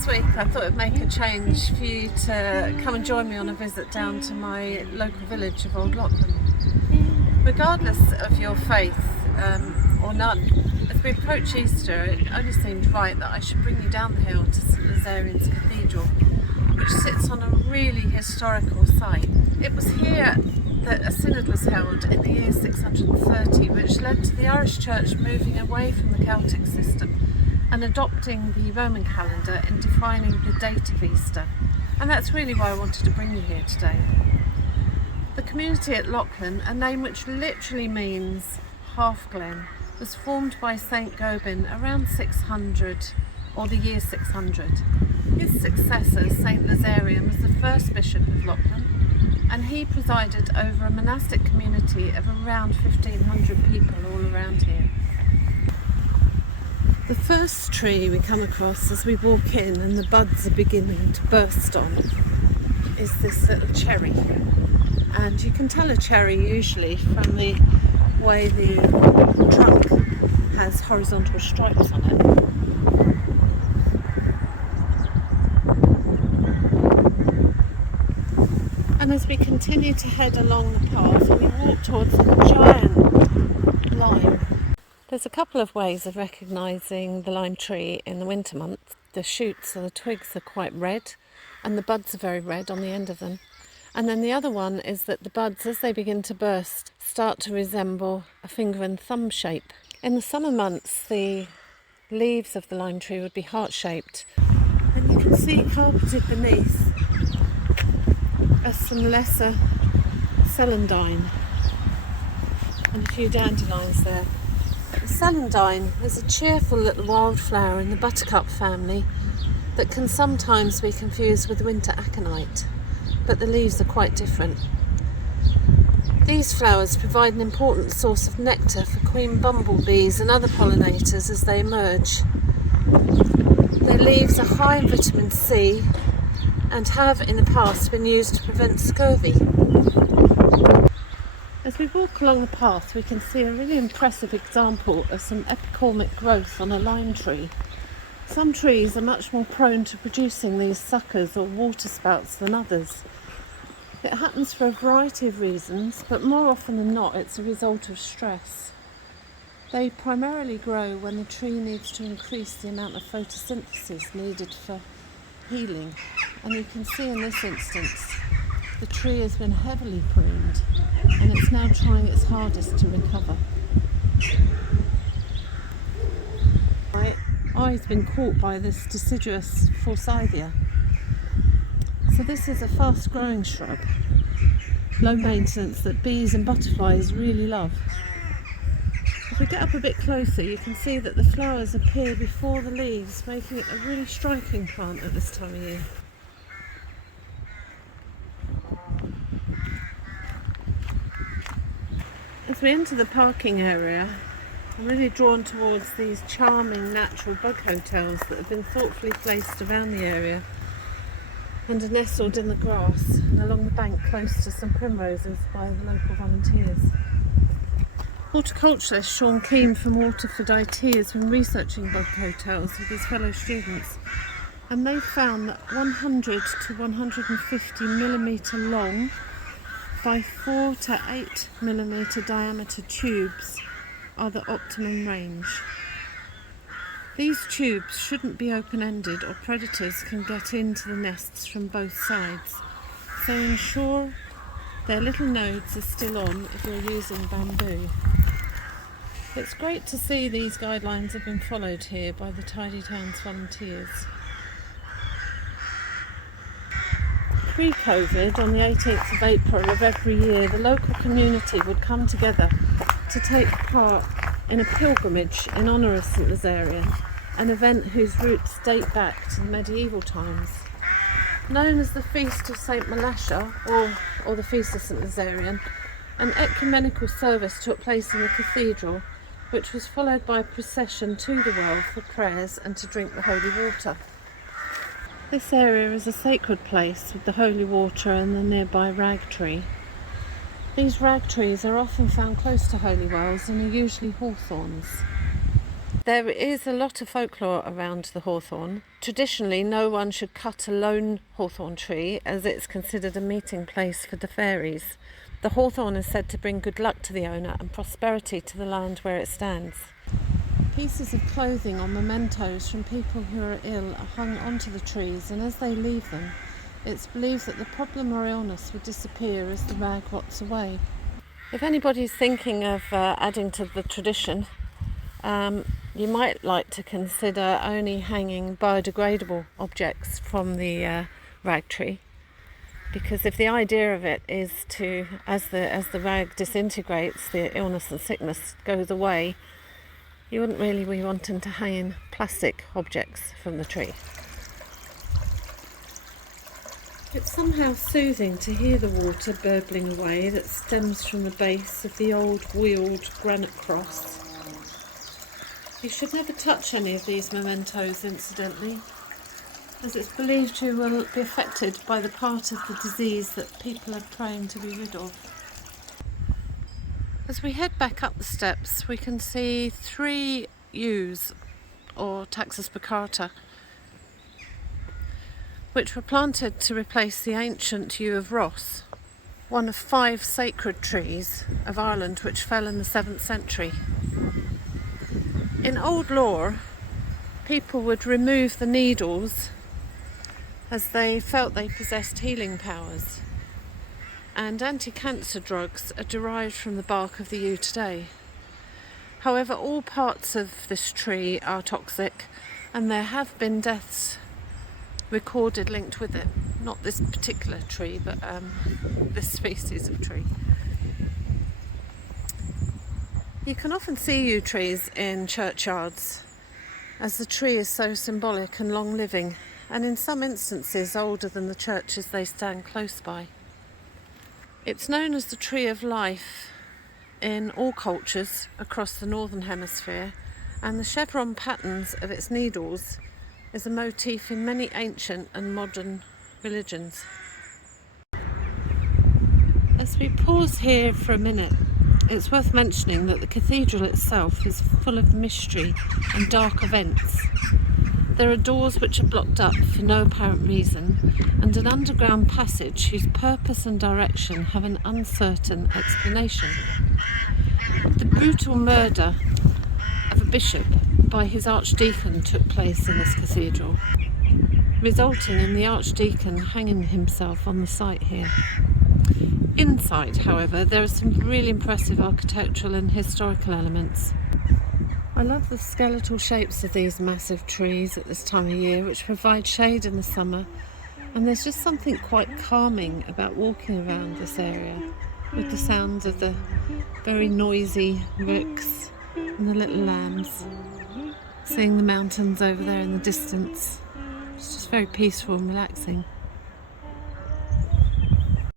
This week I thought it'd make a change for you to come and join me on a visit down to my local village of Old Leighlin. Regardless of your faith or none, as we approach Easter it only seemed right that I should bring you down the hill to St Lazarian's Cathedral, which sits on a really historical site. It was here that a synod was held in the year 630, which led to the Irish Church moving away from the Celtic system and adopting the Roman calendar in defining the date of Easter. And that's really why I wanted to bring you here today. The community at Leighlin, a name which literally means half glen, was formed by St Gobin around 600 or the year 600. His successor, St Lazarian, was the first bishop of Leighlin, and he presided over a monastic community of around 1,500 people all around here. The first tree we come across as we walk in and the buds are beginning to burst on is this little cherry. And you can tell a cherry usually from the way the trunk has horizontal stripes on it. And as we continue to head along the path, we walk towards a giant lime. There's a couple of ways of recognising the lime tree in the winter months. The shoots or the twigs are quite red and the buds are very red on the end of them. And then the other one is that the buds, as they begin to burst, start to resemble a finger and thumb shape. In the summer months, the leaves of the lime tree would be heart-shaped. And you can see carpeted beneath are some lesser celandine and a few dandelions there. The celandine is a cheerful little wildflower in the buttercup family that can sometimes be confused with winter aconite, but the leaves are quite different. These flowers provide an important source of nectar for queen bumblebees and other pollinators as they emerge. Their leaves are high in vitamin C and have in the past been used to prevent scurvy. As we walk along the path, we can see a really impressive example of some epicormic growth on a lime tree. Some trees are much more prone to producing these suckers or water spouts than others. It happens for a variety of reasons, but more often than not it's a result of stress. They primarily grow when the tree needs to increase the amount of photosynthesis needed for healing. And you can see in this instance the tree has been heavily pruned and it's now trying its hardest to recover. My eye's been caught by this deciduous forsythia. So this is a fast growing shrub, low maintenance, that bees and butterflies really love. If we get up a bit closer, you can see that the flowers appear before the leaves, making it a really striking plant at this time of year. As we enter the parking area, I'm really drawn towards these charming natural bug hotels that have been thoughtfully placed around the area and are nestled in the grass and along the bank close to some primroses by the local volunteers. Horticulturalist Sean Keane from Waterford IT has been researching bug hotels with his fellow students, and they've found that 100 to 150 millimetre long by 4 to 8 millimetre diameter tubes are the optimum range. These tubes shouldn't be open-ended or predators can get into the nests from both sides, so ensure their little nodes are still on if you're using bamboo. It's great to see these guidelines have been followed here by the Tidy Towns volunteers. Pre-COVID, on the 18th of April of every year, the local community would come together to take part in a pilgrimage in honour of St Lazarian, an event whose roots date back to the medieval times. Known as the Feast of St Malasha, or the Feast of St Lazarian, an ecumenical service took place in the cathedral, which was followed by a procession to the well for prayers and to drink the holy water. This area is a sacred place with the holy water and the nearby rag tree. These rag trees are often found close to holy wells and are usually hawthorns. There is a lot of folklore around the hawthorn. Traditionally, no one should cut a lone hawthorn tree as it's considered a meeting place for the fairies. The hawthorn is said to bring good luck to the owner and prosperity to the land where it stands. Pieces of clothing or mementos from people who are ill are hung onto the trees, and as they leave them, it's believed that the problem or illness will disappear as the rag rots away. If anybody's thinking of adding to the tradition, you might like to consider only hanging biodegradable objects from the rag tree, because if the idea of it is to, as the rag disintegrates, the illness and sickness goes away, you wouldn't really be wanting to hang in plastic objects from the tree. It's somehow soothing to hear the water burbling away that stems from the base of the old wheeled granite cross. You should never touch any of these mementos, incidentally, as it's believed you will be affected by the part of the disease that people are praying to be rid of. As we head back up the steps, we can see 3 yews, or Taxus baccata, which were planted to replace the ancient yew of Ross, one of 5 sacred trees of Ireland which fell in the 7th century. In old lore, people would remove the needles as they felt they possessed healing powers, and anti-cancer drugs are derived from the bark of the yew today. However, all parts of this tree are toxic, and there have been deaths recorded linked with it. Not this particular tree, but this species of tree. You can often see yew trees in churchyards, as the tree is so symbolic and long-living, and in some instances older than the churches they stand close by. It's known as the tree of life in all cultures across the northern hemisphere, and the chevron patterns of its needles is a motif in many ancient and modern religions. As we pause here for a minute, it's worth mentioning that the cathedral itself is full of mystery and dark events. There are doors which are blocked up for no apparent reason, and an underground passage whose purpose and direction have an uncertain explanation. The brutal murder of a bishop by his archdeacon took place in this cathedral, resulting in the archdeacon hanging himself on the site here. Inside, however, there are some really impressive architectural and historical elements. I love the skeletal shapes of these massive trees at this time of year, which provide shade in the summer, and there's just something quite calming about walking around this area with the sounds of the very noisy rooks and the little lambs, seeing the mountains over there in the distance. It's just very peaceful and relaxing.